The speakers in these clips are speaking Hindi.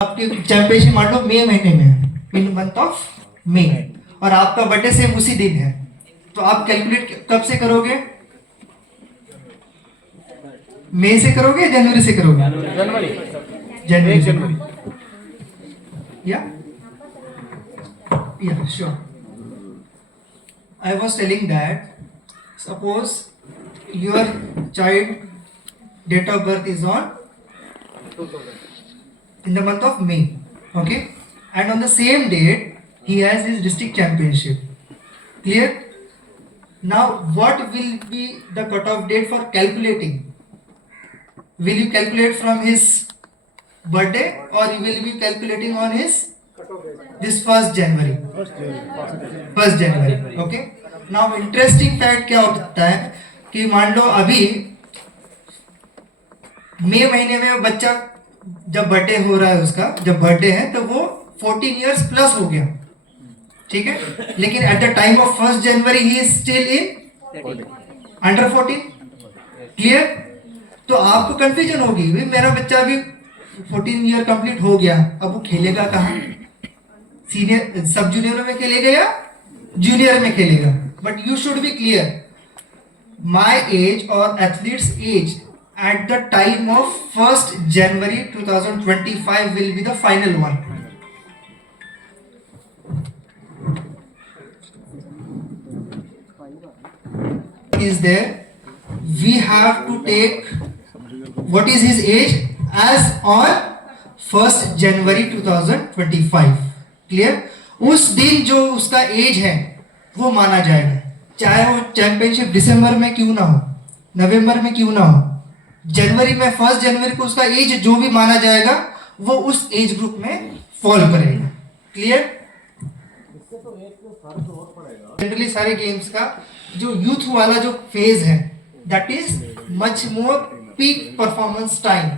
आपकी चैंपियनशिप मान लो मई महीने में है, इन मंथ ऑफ मई, और आपका बर्थडे सेम उसी दिन है, तो आप कैलकुलेट कब से करोगे? मई से करोगे या जनवरी से करोगे? जनवरी या sure. I was telling that suppose your child date of birth is on in the month of May, okay, and on the same date he has his district championship. Clear? Now what will be the cutoff date for calculating? Will you calculate from his birthday or you will be calculating on his this 1st January? 1st January, okay. Now interesting fact क्या होता है कि मान लो अभी मई महीने में बच्चा जब बर्थडे हो रहा है, उसका जब बर्थडे है तो वो 14 इयर्स प्लस हो गया, ठीक है, लेकिन at the time of 1st January he is still in under 14। Clear? तो आपको कंफ्यूजन होगी, भाई मेरा बच्चा अभी 14 ईयर कंप्लीट हो गया, अब वो खेलेगा कहाँ? सीनियर सब जूनियर में खेलेगा या जूनियर में खेलेगा? But you should be clear, my age और athletes age at the time of 1st January 2025 will be the final one. Is there? We have to take what is his age as on 1st January 2025. Clear? उस दिन जो उसका एज है वो माना जाएगा, चाहे वो चैंपियनशिप दिसंबर में क्यों ना हो, नवंबर में क्यों ना हो, जनवरी में 1st जनवरी को उसका एज जो भी माना जाएगा वो उस एज ग्रुप में फॉल करेगा। क्लियर? जनरली सारे गेम्स का जो यूथ वाला जो फेज है that is much more peak performance time.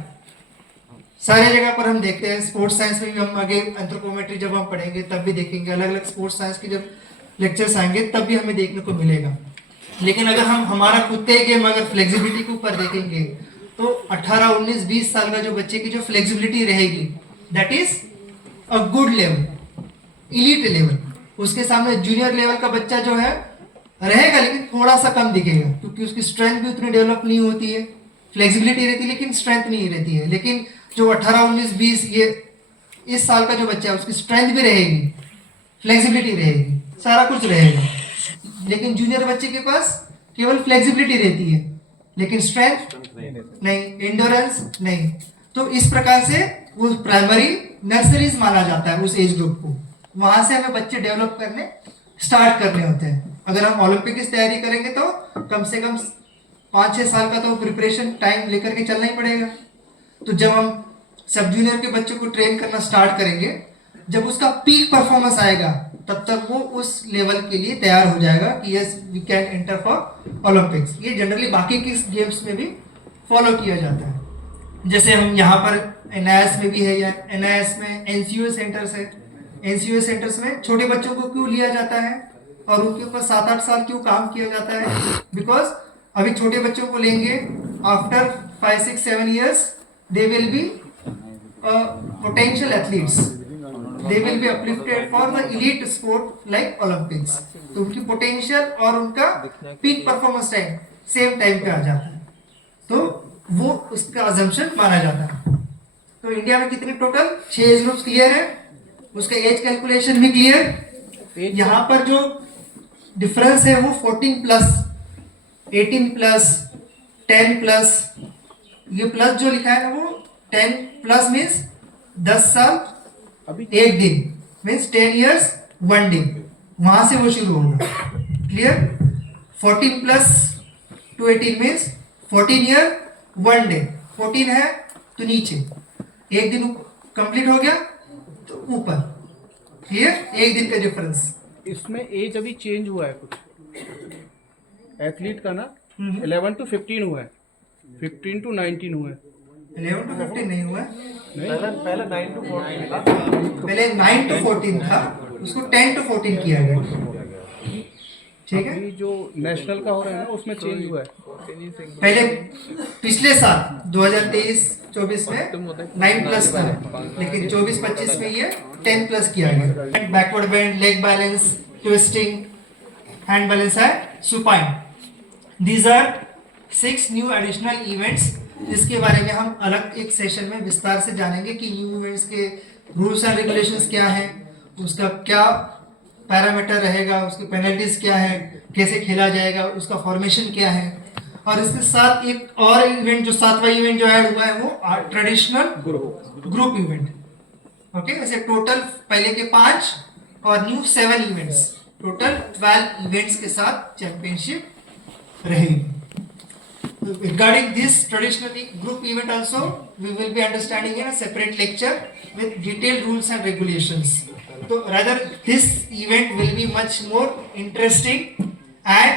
सारे जगह पर हम देखते हैं, स्पोर्ट्स साइंस में भी हम आगे एंथ्रोपोमेट्री जब हम पढ़ेंगे तब भी देखेंगे, अलग अलग स्पोर्ट्स साइंस के जब लेक्चर्स आएंगे तब भी हमें देखने को मिलेगा। लेकिन अगर हम हमारा खुद के गेम अगर फ्लेक्सिबिलिटी के ऊपर देखेंगे तो 18, 19, 20 साल का जो बच्चे की जो फ्लेक्सिबिलिटी रहेगी that is a good level, elite level. उसके सामने जूनियर लेवल का बच्चा जो है रहेगा लेकिन थोड़ा सा कम दिखेगा, क्योंकि उसकी स्ट्रेंथ भी उतनी डेवलप नहीं होती है, फ्लेक्सिबिलिटी रहती है लेकिन स्ट्रेंथ नहीं रहती है। लेकिन जो 18, 19, 20 ये इस साल का जो बच्चा है उसकी स्ट्रेंथ भी रहेगी, फ्लेक्सिबिलिटी रहेगी, सारा कुछ रहेगा, लेकिन जूनियर बच्चे के पास केवल फ्लेक्सिबिलिटी रहती है लेकिन स्ट्रेंथ नहीं, एंडोरेंस नहीं। तो इस प्रकार से वो प्राइमरी नर्सरीज माना जाता है उस एज ग्रुप को, वहां से हमें बच्चे डेवलप करने स्टार्ट करने होते हैं। अगर हम ओलंपिक की तैयारी करेंगे तो कम से कम 5-6 साल का तो प्रिपरेशन टाइम लेकर के चलना ही पड़ेगा। तो जब हम सब जूनियर के बच्चों को ट्रेन करना स्टार्ट करेंगे, जब उसका पीक परफॉर्मेंस आएगा तब तक वो उस लेवल के लिए तैयार हो जाएगा कि yes we can enter for olympics. ये जनरली बाकी के गेम्स में भी फॉलो किया जाता है। जैसे हम यहाँ पर एनआईएस में भी है, या एनआईएस में एनसीयूए सेंटर्स है, एनसीयूए सेंटर्स में छोटे बच्चों को क्यों लिया जाता है और उनके ऊपर 7-8 साल क्यों काम किया जाता है? बिकॉज अभी छोटे बच्चों को लेंगे, after 5, 6, 7 years they will be potential athletes, they will be uplifted for the elite sport like Olympics। तो उनकी पोटेंशियल और उनका peak performance time same time पे आ जाता है, तो वो उसका अजम्पशन माना जाता है। तो इंडिया में कितने टोटल 6 एज ग्रुप्स क्लियर है, उसका एज कैलकुलेशन भी क्लियर। यहाँ पर जो डिफरेंस है वो 14 प्लस, 18 प्लस, 10 प्लस, ये प्लस जो लिखा है ना वो 10 प्लस मीन्स 10 साल एक दिन, मीन्स 10 years 1 day, वहां से वो शुरू होगा। Clear? 14 plus two 18 means 14 year 1 day, 14 है तो नीचे, एक दिन कंप्लीट हो गया तो ऊपर। क्लियर? एक दिन का डिफरेंस। इसमें एज अभी चेंज हुआ है कुछ एथलीट का ना, 11 to 15 हुआ है, 15 to 19 हुआ है। 11 to 15 नहीं हुआ, पहले 9 to 14 था, पहले 9 to 14 था, उसको 10 to 14 किया गया। ठीक है। अभी जो नेशनल का हो रहा है ना उसमें चेंज हुआ है। पहले पिछले साल 2023-24 में 9+ था, लेकिन 24-25 में ये 10+ किया गया। Backward bend, leg balance, twisting, hand balance है, supine. These are 6 new additional events, जिसके बारे में हम अलग एक सेशन में विस्तार से जानेंगे कि न्यू इवेंट्स के रूल्स एंड रेगुलेशंस क्या है, उसका क्या पैरामीटर रहेगा, उसकी पेनल्टीज क्या है, कैसे खेला जाएगा, उसका फॉर्मेशन क्या है। और इसके साथ एक और इवेंट, जो 7वां इवेंट जो ऐड हुआ है वो ट्रेडिशनल ग्रुप इवेंट। ओके, वैसे टोटल पहले के 5 और न्यू 7 इवेंट्स, टोटल 12 इवेंट्स के साथ चैंपियनशिप रहेगी। Regarding this traditional group event also, we will be understanding in a separate lecture with detailed rules and regulations. So rather this event will be much more interesting and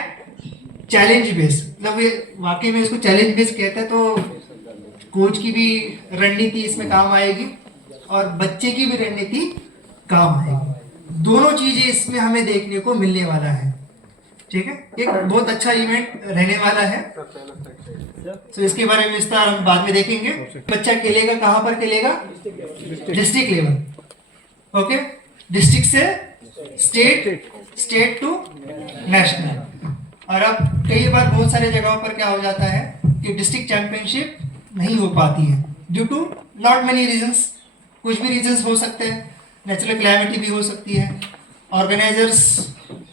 challenge based. मतलब ये वाकई में इसको challenge based कहते हैं, तो कोच की भी रणनीति इसमें काम आएगी और बच्चे की भी रणनीति काम आएगी। दोनों चीजें इसमें हमें देखने को मिलने वाला है। ठीक है, एक बहुत अच्छा इवेंट रहने वाला है। तो इसके बारे में विस्तार हम बाद में देखेंगे। बच्चा खेलेगा कहाँ पर खेलेगा? District level. ओके, डिस्ट्रिक्ट से स्टेट, स्टेट टू नेशनल। और अब कई बार बहुत सारे जगहों पर क्या हो जाता है कि डिस्ट्रिक्ट चैंपियनशिप नहीं हो पाती है due to not many reasons. कुछ भी रीजंस हो सकते हैं, नेचुरल क्लैमिटी भी हो सकती है, ऑर्गेनाइजर्स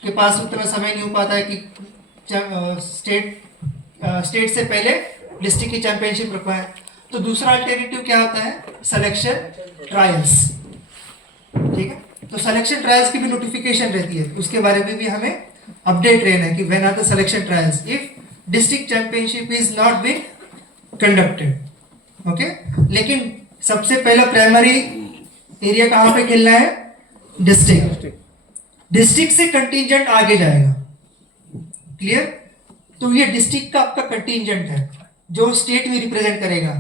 के पास उतना समय नहीं हो पाता है कि स्टेट से पहले डिस्ट्रिक्ट की चैंपियनशिप रखवाएं। तो दूसरा अल्टरनेटिव क्या होता है? Selection trials. ठीक है, तो सिलेक्शन ट्रायल्स की भी नोटिफिकेशन रहती है, उसके बारे में भी हमें अपडेट रहना है कि when are the selection trials if district championship is not been conducted. Okay, लेकिन सबसे पहला प्राइमरी एरिया कहाँ पे खेलना है? डिस्ट्रिक्ट। डिस्ट्रिक्ट से कंटिजेंट आगे जाएगा। क्लियर? तो ये डिस्ट्रिक्ट का आपका कंटिजेंट है जो स्टेट में रिप्रेजेंट करेगा।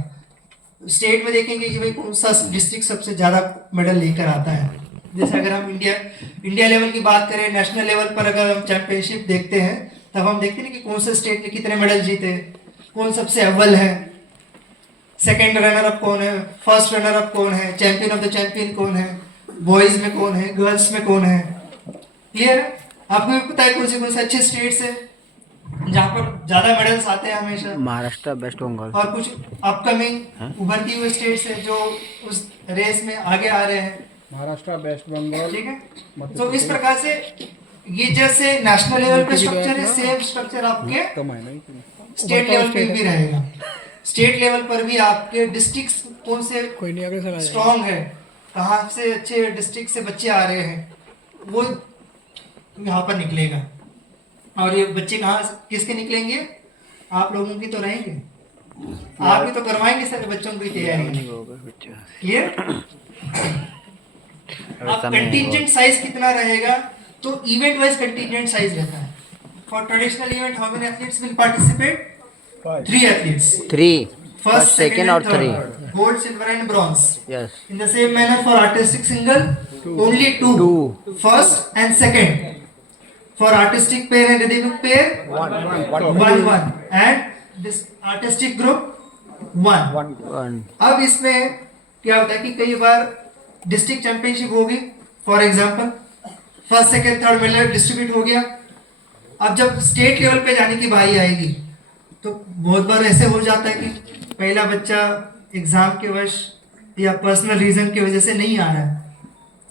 स्टेट में देखेंगे कि भाई कौन सा डिस्ट्रिक्ट सबसे ज्यादा मेडल लेकर आता है। जैसे अगर हम इंडिया लेवल की बात करें, नेशनल लेवल पर अगर हम चैंपियनशिप देखते हैं, तब हम देखते हैं कि कौन से स्टेट ने कितने मेडल जीते, कौन सबसे अव्वल है, सेकेंड रनर अप कौन है, फर्स्ट रनर अप कौन है, चैंपियन ऑफ द चैंपियन कौन है, बॉयज में कौन है, गर्ल्स में कौन है। क्लियर है? आपको भी पता है कौन से अच्छे स्टेट्स है जहाँ पर ज्यादा मेडल्स आते हैं हमेशा? महाराष्ट्र, वेस्ट बंगाल और कुछ अपकमिंग उभरती हुई स्टेट्स है जो उस रेस में आगे आ रहे हैं। महाराष्ट्र, वेस्ट बंगाल। ठीक है, तो इस प्रकार से ये जैसे नेशनल लेवल पे स्ट्रक्चर है, सेम स्ट्रक्चर आपके स्टेट लेवल पे भी रहेगा। स्टेट लेवल पर भी आपके डिस्ट्रिक्ट कौन से स्ट्रॉन्ग है, कहाँ से अच्छे डिस्ट्रिक्ट से बच्चे आ रहे हैं, वो यहाँ पर निकलेगा। और ये बच्चे कहाँ किसके निकलेंगे? आप लोगों की तो रहेंगे, आप भी तो करवाएंगे सारे बच्चों की तैयारी। क्लियर? अब कंटिजेंट साइज कितना रहेगा? तो इवेंट वाइज कंटिजेंट साइज रहता है। For traditional event how many athletes will participate? 3 athletes. 3 First, second, or and third. three. Gold, silver, and bronze. Yes. In the same manner, for artistic single, only two. Two. First and second. For artistic pair and rhythmic pair, one. And this artistic group, one. 1 अब इसमें क्या होता है कि कई बार डिस्ट्रिक्ट चैंपियनशिप होगी, for example first second third medal distribute हो गया। अब जब स्टेट लेवल पे जाने की बारी आएगी तो बहुत बार ऐसे हो जाता है कि पहला बच्चा एग्जाम के वश या पर्सनल रीजन की वजह से नहीं आ रहा है,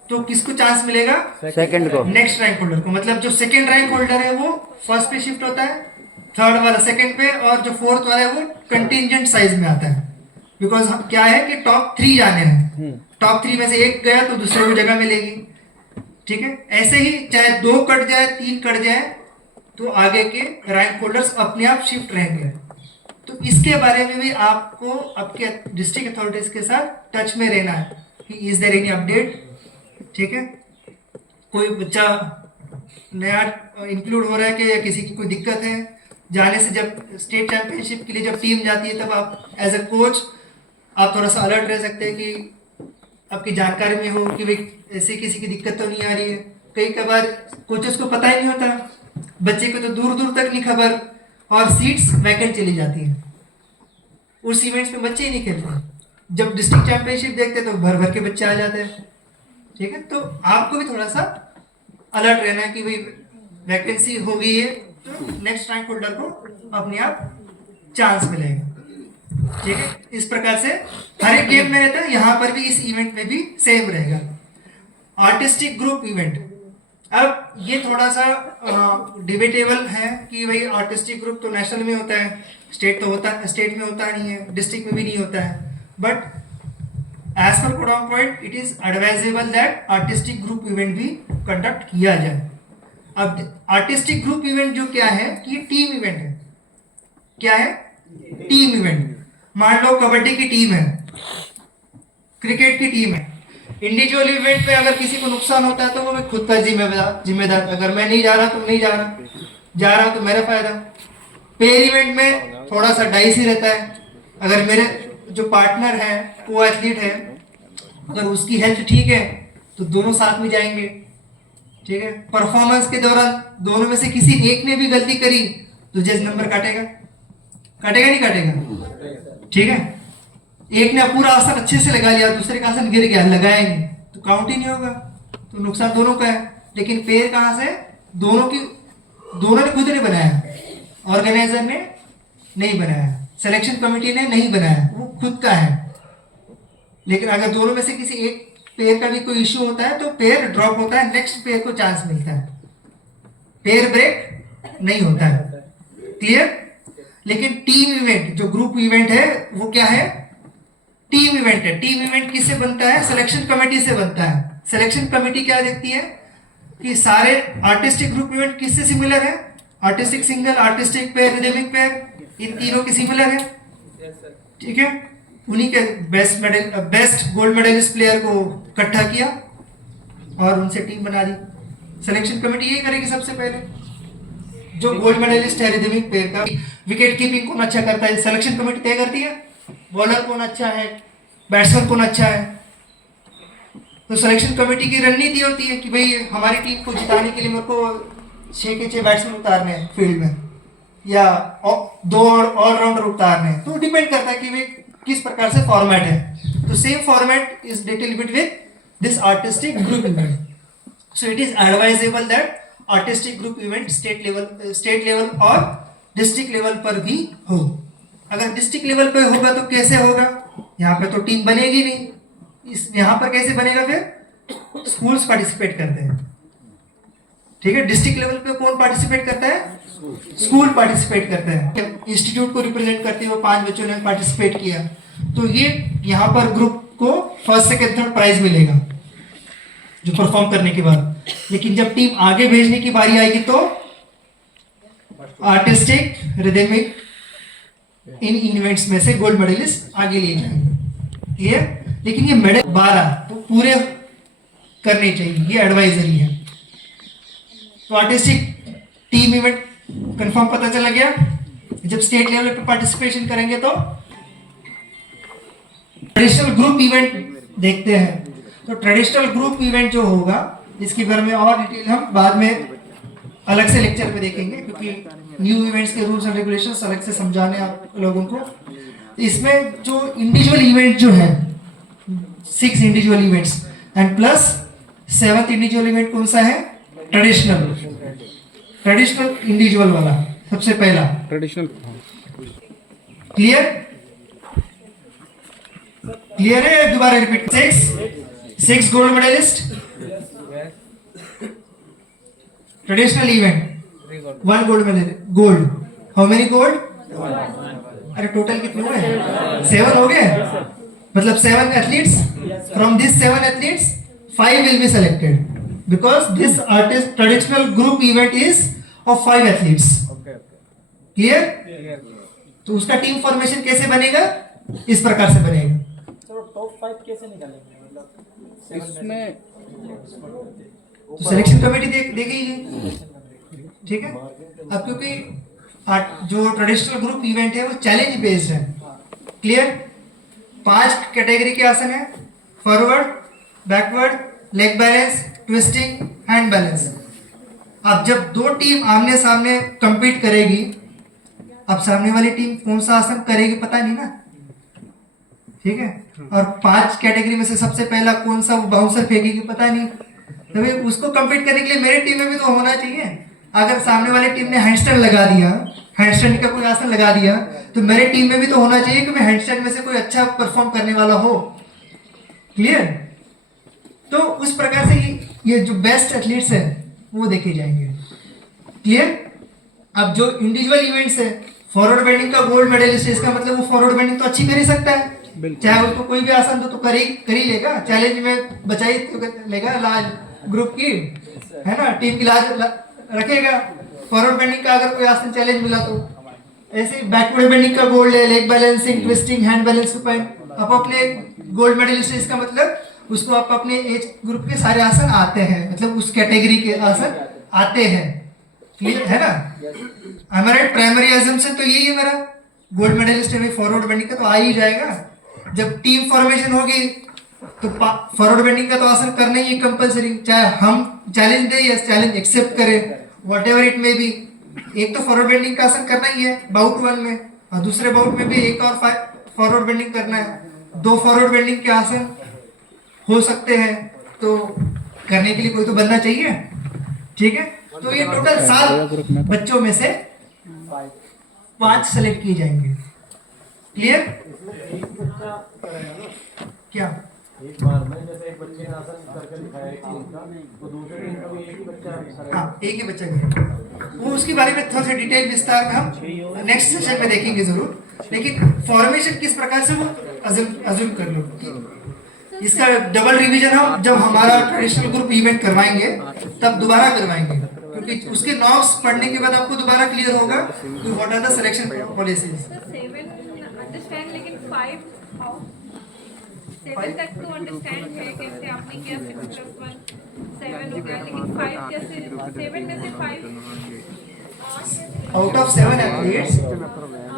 तो किसको चांस मिलेगा? सेकंड को। नेक्स्ट रैंक होल्डर को। मतलब जो सेकंड रैंक होल्डर है वो फर्स्ट पे शिफ्ट होता है, थर्ड वाला सेकंड पे, और जो फोर्थ वाला है वो कंटिजेंट साइज में आता है। बिकॉज क्या है कि टॉप 3 जाने हैं, टॉप 3 में से एक गया तो दूसरे को जगह मिलेगी। ठीक है, ऐसे ही चाहे 2 कट जाए, 3 कट जाए, तो आगे के रैंक होल्डर्स अपने आप शिफ्ट रहेंगे। तो इसके बारे में भी आपको आपके डिस्ट्रिक्ट अथॉरिटीज के साथ टच में रहना है कि इज देयर एनी अपडेट। ठीक है, कोई बच्चा नया इंक्लूड हो रहा है कि किसी की कोई दिक्कत है जाने से, जब स्टेट चैंपियनशिप के लिए जब टीम जाती है तब आप एज अ कोच आप थोड़ा सा अलर्ट रह सकते हैं कि आपकी जानकारी में हो कि भाई ऐसे किसी की दिक्कत तो नहीं आ रही है। कई बार कोचेस को पता ही नहीं होता बच्चे को तो दूर दूर तक नहीं खबर, और सीट्स वैकेंट चली जाती हैं। उस इवेंट्स में बच्चे ही नहीं खेलते। जब डिस्ट्रिक्ट चैंपियनशिप देखते हैं तो भर भर के बच्चे आ जाते हैं। ठीक है, तो आपको भी थोड़ा सा अलर्ट रहना है कि भाई वैकेंसी हो गई है तो नेक्स्ट रैंक होल्डर को अपने आप चांस मिलेगा। ठीक है, इस प्रकार से हर एक गेम में रहता है, यहाँ पर भी इस इवेंट में भी सेम रहेगा। आर्टिस्टिक ग्रुप इवेंट, अब ये थोड़ा सा डिबेटेबल है कि भाई आर्टिस्टिक ग्रुप तो नेशनल में होता है, स्टेट में होता नहीं है, डिस्ट्रिक्ट में भी नहीं होता है। But as per code of point it is advisable that artistic group event भी कंडक्ट किया जाए। अब आर्टिस्टिक ग्रुप इवेंट जो क्या है कि ये टीम इवेंट है। क्या है? Team event. मान लो कबड्डी की टीम है, क्रिकेट की टीम है। इंडिविजुअल इवेंट में अगर किसी को नुकसान होता है तो वो मैं खुद का जिम्मेदार। अगर मैं नहीं जा रहा, तुम नहीं जा रहा तो मेरा फायदा। पेयर इवेंट में थोड़ा सा डाइस ही रहता है। अगर मेरे जो पार्टनर है, को एथलीट है, अगर उसकी हेल्थ ठीक है तो दोनों साथ में जाएंगे। ठीक है, परफॉर्मेंस के दौरान दोनों में से किसी एक ने भी गलती करी तो जज नंबर काटेगा नहीं काटेगा? ठीक है, एक ने पूरा आसन अच्छे से लगा लिया, दूसरे का आसन गिर गया, लगाएंगे तो काउंट ही नहीं होगा, तो नुकसान दोनों का है। लेकिन पेयर कहां से? दोनों ने खुद नहीं बनाया, ऑर्गेनाइजर ने नहीं बनाया, सिलेक्शन कमेटी ने नहीं बनाया, वो खुद का है। लेकिन अगर दोनों में से किसी एक पेयर का भी कोई इश्यू होता है तो पेयर ड्रॉप होता है, नेक्स्ट पेयर को चांस मिलता है, पेयर ब्रेक नहीं होता है। क्लियर? लेकिन टीम इवेंट जो ग्रुप इवेंट है वो क्या है? टीम इवेंट है। टीम इवेंट किससे बनता है? सिलेक्शन कमेटी से बनता है। सिलेक्शन कमेटी क्या देखती है कि सारे आर्टिस्टिक ग्रुप इवेंट किससे सिमिलर है? Artistic single, artistic pair, rhythmic pair, इन तीनों की सिमिलर है। ठीक है, उन्हीं के बेस्ट गोल्ड मेडलिस्ट प्लेयर को इकट्ठा किया और उनसे टीम बना दी। सिलेक्शन कमेटी ये करेगी सबसे पहले। जो गोल्ड मेडलिस्ट है रिदमिक पेयर का, विकेट कीपिंग कौन अच्छा करता है, सिलेक्शन कमेटी तय करती है। बॉलर कौन अच्छा है, बैट्समैन कौन अच्छा है, तो सिलेक्शन कमेटी की रणनीति होती है कि भाई हमारी टीम को जिताने के लिए मेरे को 6 के 6 बैट्समैन उतारने हैं फील्ड में, या 2 ऑलराउंडर उतारने हैं। तो डिपेंड करता है कि भाई किस प्रकार से फॉर्मेट है। तो same format is little bit with this artistic group event. So it is advisable that artistic group event state level और डिस्ट्रिक्ट लेवल पर भी हो। अगर डिस्ट्रिक्ट लेवल पे होगा तो कैसे होगा? यहाँ पे तो टीम बनेगी नहीं। यहाँ पर कैसे बनेगा? फिर स्कूल्स पार्टिसिपेट करते हैं। ठीक है, डिस्ट्रिक्ट लेवल पे कौन पार्टिसिपेट करता है? स्कूल पार्टिसिपेट करते हैं। इंस्टीट्यूट को रिप्रेजेंट करते हुए 5 बच्चों ने पार्टिसिपेट किया, तो ये यहाँ पर ग्रुप को फर्स्ट सेकंड थर्ड प्राइज मिलेगा जो परफॉर्म करने के बाद। लेकिन जब टीम आगे भेजने की बारी आएगी तो आर्टिस्टिक, रिदमिक इन इवेंट्स में से गोल्ड मेडलिस्ट आगे लिए जाएंगे। क्लियर? लेकिन ये मेडल 12 तो पूरे करने चाहिए, ये एडवाइजरी है। तो आर्टिस्टिक टीम इवेंट कंफर्म पता चला गया। जब स्टेट लेवल पे पार्टिसिपेशन करेंगे तो ट्रेडिशनल ग्रुप इवेंट देखते हैं। तो ट्रेडिशनल ग्रुप इवेंट जो होगा इसके बारे में और डिटेल हम बाद में अलग से लेक्चर में देखेंगे, क्योंकि न्यू इवेंट्स के रूल्स एंड रेगुलेशंस अलग से समझाने आप लोगों को। इसमें जो इंडिविजुअल इवेंट जो है 6 individual events and plus 7th individual event कौन सा है? ट्रेडिशनल इंडिविजुअल वाला सबसे पहला ट्रेडिशनल। क्लियर है? दोबारा repeat. 6 gold medalist, traditional event, 1 gold medal. Gold, how many gold? अरे टोटल कितने हुए? 7 हो गए। मतलब 7 athletes, from this 7 athletes 5 will be selected because this artist traditional group event is of 5 athletes. Clear? तो उसका टीम फॉर्मेशन कैसे बनेगा? इस प्रकार से बनेगा। टॉप 5 कैसे निकालेंगे? मतलब इसमें तो सिलेक्शन कमेटी देखेगी। ठीक है, अब क्योंकि जो ट्रेडिशनल ग्रुप इवेंट है वो चैलेंज बेस्ड है। क्लियर? 5 कैटेगरी के आसन है: forward, backward, leg balance, twisting, hand balance. अब जब दो टीम आमने सामने compete करेगी, अब सामने वाली टीम कौन सा आसन करेगी पता नहीं ना, ठीक है। और 5 कैटेगरी में से सबसे पहला कौन सा बाउंसर फेंकेगी पता नहीं, तो भाई उसको compete करने के लिए मेरे टीम में भी तो होना चाहिए। अगर सामने वाली टीम ने हैंडस्टैंड लगा दिया, हैंडस्टैंड का कोई आसन लगा दिया, तो मेरे टीम में भी तो होना चाहिए कि मैं हैंडस्टैंड में से कोई अच्छा परफॉर्म करने वाला हो। क्लियर? तो उस प्रकार से ये जो बेस्ट एथलीट्स है वो देखे जाएंगे। क्लियर? अब जो इंडिविजुअल इवेंट्स है, फॉरवर्ड बेंडिंग का गोल्ड मेडलिस्ट है, इसका मतलब वो फॉरवर्ड बेंडिंग तो अच्छी कर ही सकता है, चाहे उसको कोई भी आसन तो कर ही लेगा। चैलेंज में बचाई तो लेगा लाज ग्रुप की, है ना, टीम की लाज रखेगा। फॉरवर्ड बेंडिंग का अगर कोई आसन चैलेंज मिला तो ऐसे ही बैकवर्ड बेंडिंग का गोल्ड है, leg balancing, twisting, hand balance point आप अपने गोल्ड मेडलिस्ट है, इसका मतलब उसको आप अपने एज ग्रुप के सारे आसन आते हैं, मतलब उस कैटेगरी के आसन आते हैं। क्लियर है ना? हमारे प्राइमरी एजम्पशन तो यही है, मेरा गोल्ड मेडलिस्ट है फॉरवर्ड बेंडिंग का तो आ ही जाएगा। जब टीम फॉर्मेशन होगी तो फॉरवर्ड बेंडिंग का तो आसन करना ही है कंपलसरी, चाहे हम चैलेंज दें या चैलेंज एक्सेप्ट करें, व्हाटएवर इट मे बी। एक तो फॉरवर्ड बेंडिंग का आसन करना ही है बाउट 1 में, और दूसरे बाउट में भी एक और फॉरवर्ड बेंडिंग करना है। 2 फॉरवर्ड बेंडिंग के आसन हो सकते हैं, तो करने के लिए कोई तो बंदा चाहिए, ठीक है। तो ये टोटल 7 बच्चों में से 5 सेलेक्ट किए जाएंगे। क्लियर? क्या एक बार में जैसे एक बच्चे ने आसन करके दिखाया एक टीम का, तो दूसरे टीम का भी एक ही बच्चा हाँ, एक ही बच्चा करेगा। वो उसके बारे में थोड़ा सा डिटेल विस्तार में हम नेक्स्ट सेशन में देखेंगे जरूर। लेकिन फॉर्मेशन किस प्रकार से वो अज्यूम कर लो, इसका डबल रिवीजन हम जब हमारा ट्रेडिशनल ग्रुप इवेंट करवाएंगे तब दोबारा करवाएंगे, क्योंकि उसके नॉर्म्स पढ़ने के बाद आपको दोबारा क्लियर होगा कि what are the selection policies. 7 understand, लेकिन 5 हाउ 7 तक तो अंडरस्टैंड है कैसे आपने किया, 6 + 1 7 हो गया, लेकिन 5 कैसे, 7 में से 5 out of 7 athletes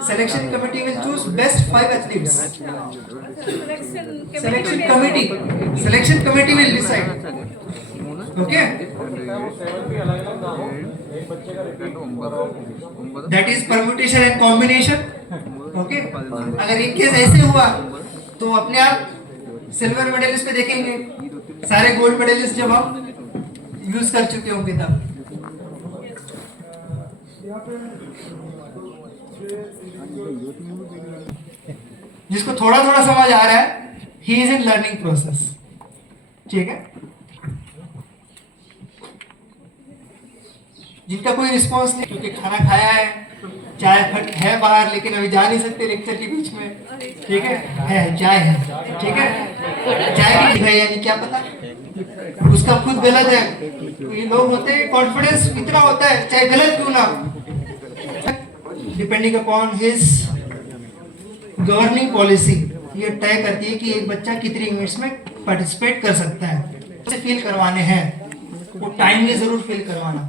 selection committee will choose best 5 athletes. Selection committee will decide. Okay? That is permutation and combination. Okay? अगर एक केस ऐसे हुआ तो अपने आप सिल्वर मेडलिस्ट पे देखेंगे, सारे गोल्ड मेडलिस्ट जब हम यूज कर चुके होंगे तब। जिसको थोड़ा थोड़ा समझ आ रहा है, he is in learning process, ठीक है। जिनका कोई रिस्पॉन्स नहीं, क्योंकि खाना खाया है, चाय फट है बाहर, लेकिन अभी जा नहीं सकते लेक्चर के बीच में, ठीक है चाय है, ठीक है, चाय भी है यानी क्या पता उसका खुद गलत है। ये लोग होते हैं, कॉन्फिडेंस इतना होता है चाहे गलत क्यों ना, depending upon his governing policy ये तय करती है कि एक बच्चा कितनी इवेंट्स में पार्टिसिपेट कर सकता है। फील करवाने हैं, वो टाइमली जरूर फील करवाना।